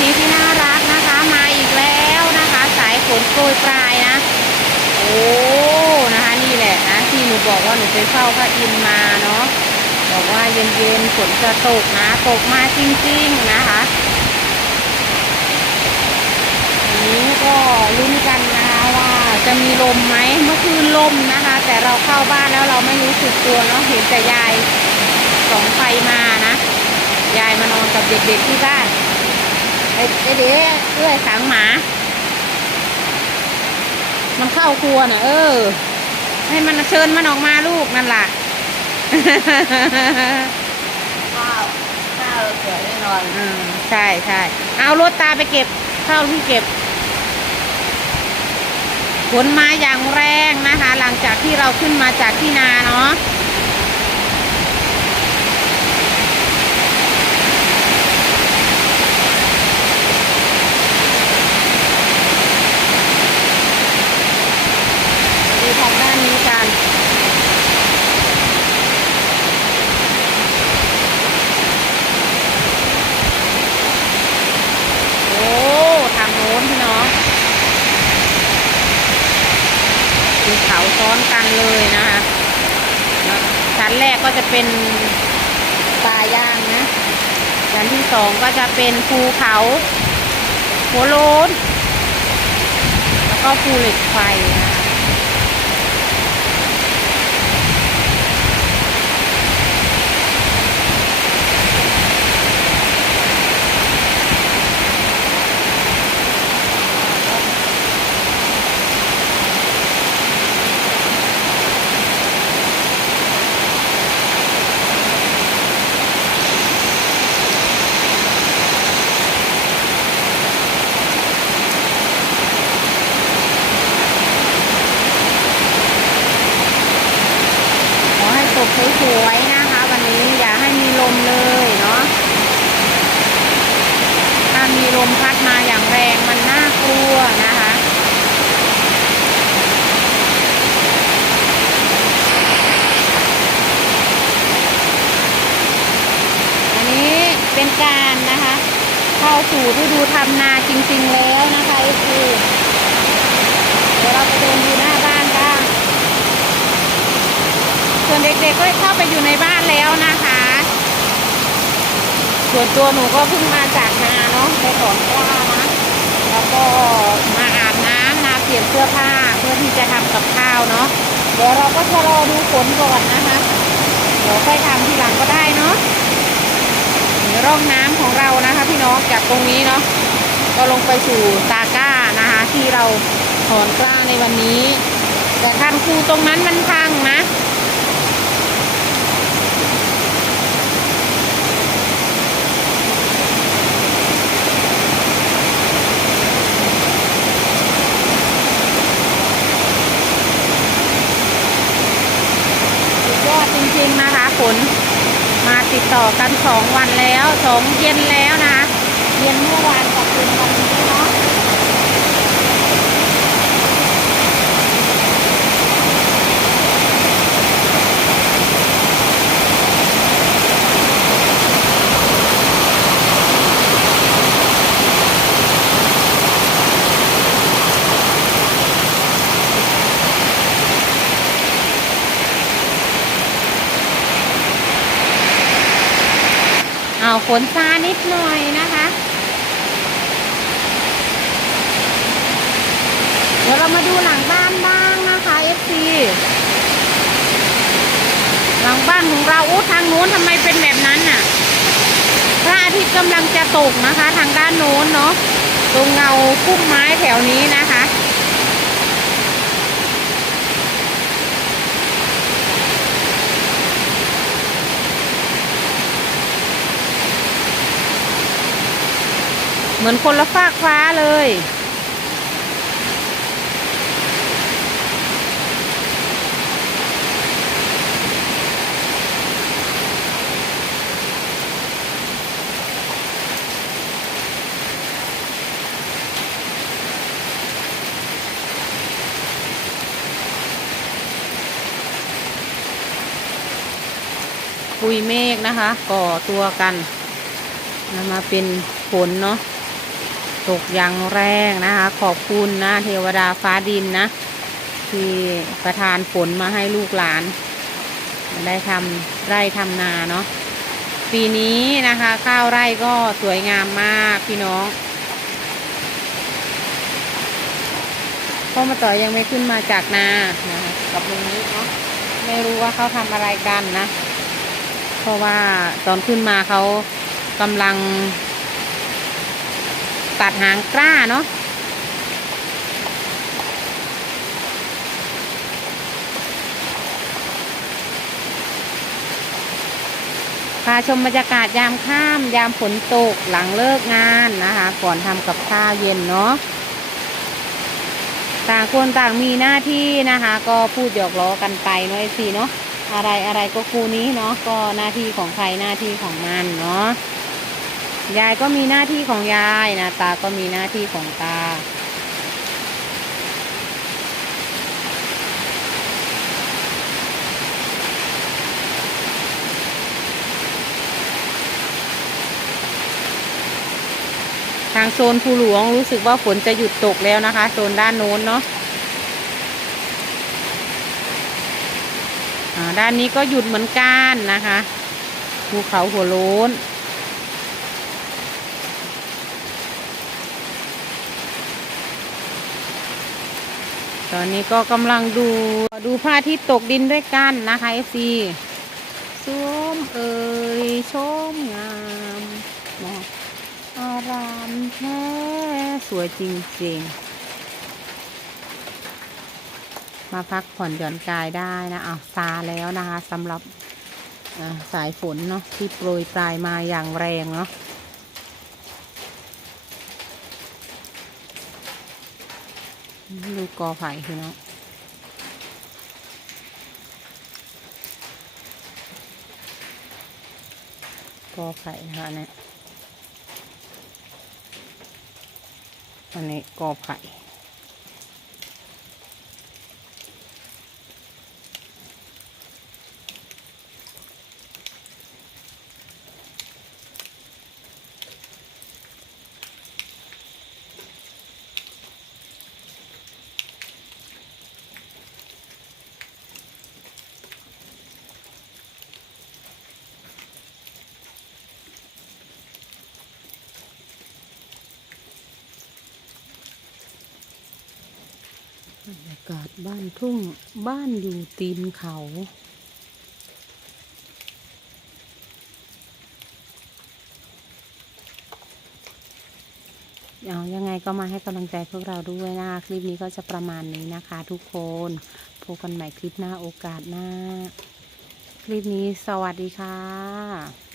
สีที่น่ารักนะคะมาอีกแล้วนะคะ สายฝนโปรยปลายนะ โอ้นะคะนี่แหละนะที่หนูบอกว่าหนูไปเฝ้าพระอินมาเนาะบอกว่าเย็นๆฝนจะตกนะตกมาจริงๆนะคะนี้ก็ลุ้นกันนะคะว่าจะมีลมไหมเมื่อคืนลมนะคะ แต่เราเข้าบ้านแล้วเราไม่รู้สึกตัวเนาะเห็นแต่ยายส่องไฟมานะ ยายมานอนกับเด็กๆที่บ้าน เด็กเอื้อยขังหมา มันเข้าครัวน่ะ เออ ให้มันเชิญมันออกมาลูกนั่นล่ะข้าวข้าวเสวยแน่นอนอืมใช่ใช่เอารถตาไปเก็บข้าวที่เก็บฝนมาอย่างแรงนะคะ หลังจากที่เราขึ้นมาจากที่นาเนาะดูทางด้านนี้กัน โอ้ทางโน้นพี่น้องภูเขาซ้อนกัน เลยนะคะชั้นแรกก็จะเป็นป่าย่างนะชั้นที่สองก็จะเป็นภูเขาหัวโล้นแล้วก็ภูเหล็กไฟนะคะ ขอให้ตกสวยๆนะคะ วันนี้อย่าให้มีลมเลยเนาะ ถ้า มีลมพัดมาอย่างแรงมันน่ากลัวนะคะ อันนี้เป็นการนะคะ เข้าสู่ฤดูทำนาจริง ๆ แล้วนะคะไอ้คือเดี๋ยวเราไปเดินดูหน้าบ้านบ้าง ส่วนเด็กๆก็เข้าไปอยู่ในบ้านแล้วนะคะ ส่วนตัวหนูก็เพิ่งมาจากนาเนาะไปถอนกล้านะแล้วก็มาอาบน้ำนาเปลี่ยนเสื้อผ้าเพื่อที่จะทำกับข้าวเนาะเดี๋ยวเราก็จะรอดูฝนก่อนนะคะ เดี๋ยวค่อยทำทีหลังก็ได้เนาะร่องน้ำของเรานะคะพี่น้องจากตรงนี้เนาะก็ลงไปสู่ตาก้านะคะ ที่เราถอนกล้าในวันนี้ แต่คันคูตรงนั้นมันพังนะ สุดยอดจริงๆนะคะ ฝนมาติดต่อกันสองวันแล้วสองเย็นแล้วนะ เย็นเมื่อวานกับเย็นวันนี้เนาฝนซานิดหน่อยนะคะเดี๋ยวเรามาดูหลังบ้านบ้างนะคะ FC หลังบ้านของเราอู้ทางโน้นทำไมเป็นแบบนั้นน่ะพระอาทิตย์กำลังจะตกนะคะ ทางด้านโน้นเนาะตรงเงาพุ่มไม้แถวนี้นะคะ เหมือนคนละฟากฟ้าเลย ปุยเมฆนะคะ ก่อตัวกันนำมาเป็นฝนเนาะ ตกอย่างแรงนะคะ ขอบคุณนะเทวดาฟ้าดินนะ ที่ประทานฝนมาให้ลูกหลาน ได้ทำไร่ทำนาเนาะปีนี้นะคะ ข้าวไร่ก็สวยงามมากพี่น้องพ่อมาต่อยยังไม่ขึ้นมาจากนานะคะกับลุงนี้เนาะไม่รู้ว่าเขาทำอะไรกันนะ เพราะว่าตอนขึ้นมาเขากำลัง ตัดหางกล้าเนาะพาชมบรรยากาศยามค่ำยามฝนตกหลังเลิกงานนะคะ ก่อนทำกับข้าวเย็นเนาะต่างคนต่างมีหน้าที่นะคะ ก็พูดหยอกล้อกันไปเนาะไอซีเนาะอะไรอะไรก็คู่นี้เนาะก็หน้าที่ของใครหน้าที่ของมันเนาะ ยายก็มีหน้าที่ของยายนะตาก็มีหน้าที่ของตา ทางโซนภูหลวงรู้สึกว่าฝนจะหยุดตกแล้วนะคะ โซนด้านโน้นเนาะด้านนี้ก็หยุดเหมือนกันนะคะภูเขาหัวโล้น ตอนนี้ก็กำลังดูดูพระอาทิตย์ตกดินด้วยกันนะคะ FC สวมเอ่ยชมงามนะอารามแท้สวยจริงๆ มาพักผ่อนหย่อนกายได้นะอ้าวซาแล้วนะคะสำหรับสายฝนเนาะที่โปรยปลายมาอย่างแรงเนาะ ดูกอไผ่คือเนาะกอไผ่นะคะเนี่ยอันนี้กอไผ่ บรรยากาศบ้านทุ่งบ้านอยู่ตีนเขา เอายังไงก็มาให้กำลังใจพวกเราด้วยนะคะคลิปนี้ก็จะประมาณนี้นะคะทุกคน พบกันใหม่คลิปหน้าโอกาสหน้า คลิปนี้สวัสดีค่ะ